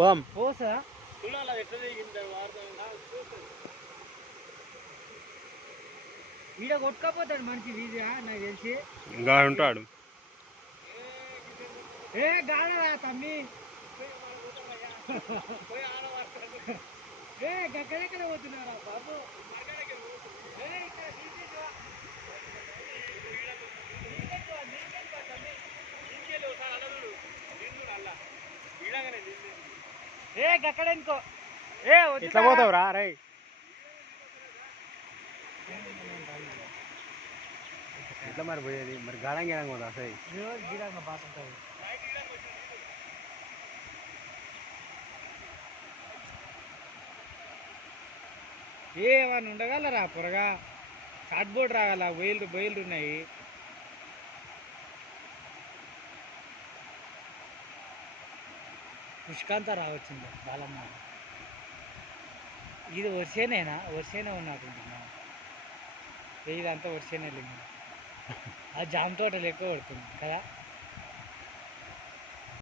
పోదాం. పోసా ఈడ కొట్టుకపోతాడు మనిషి వీధిగా నాకు తెలిసి. ఇంకా ఉంటాడు. ఏ గాడరా తమ్మి, ఏ ఎక్కడెక్కడ పోతున్నారా బాబు? ఏ గక్కడెనుకో ఏ ఎట్లా పోతావురా రై? ఎట్లా మరి పోయేది? మరి గాడంగా పోతా అసలు గిడంగా బాగుంటుంది. ఏమన్నా ఉండగలరా పొరగా? షార్ట్ బోర్డ్ రాగల, బొయిలు ఉన్నాయి. పుష్కాంత రావచ్చింది బాలమ్మ. ఇది వర్షేనేనా? వర్షేనే ఉన్నట్టుంటున్నా. ఇదంతా వర్షేనే లేదు. ఆ జామ తోటలు ఎక్కువ పడుతుంది కదా.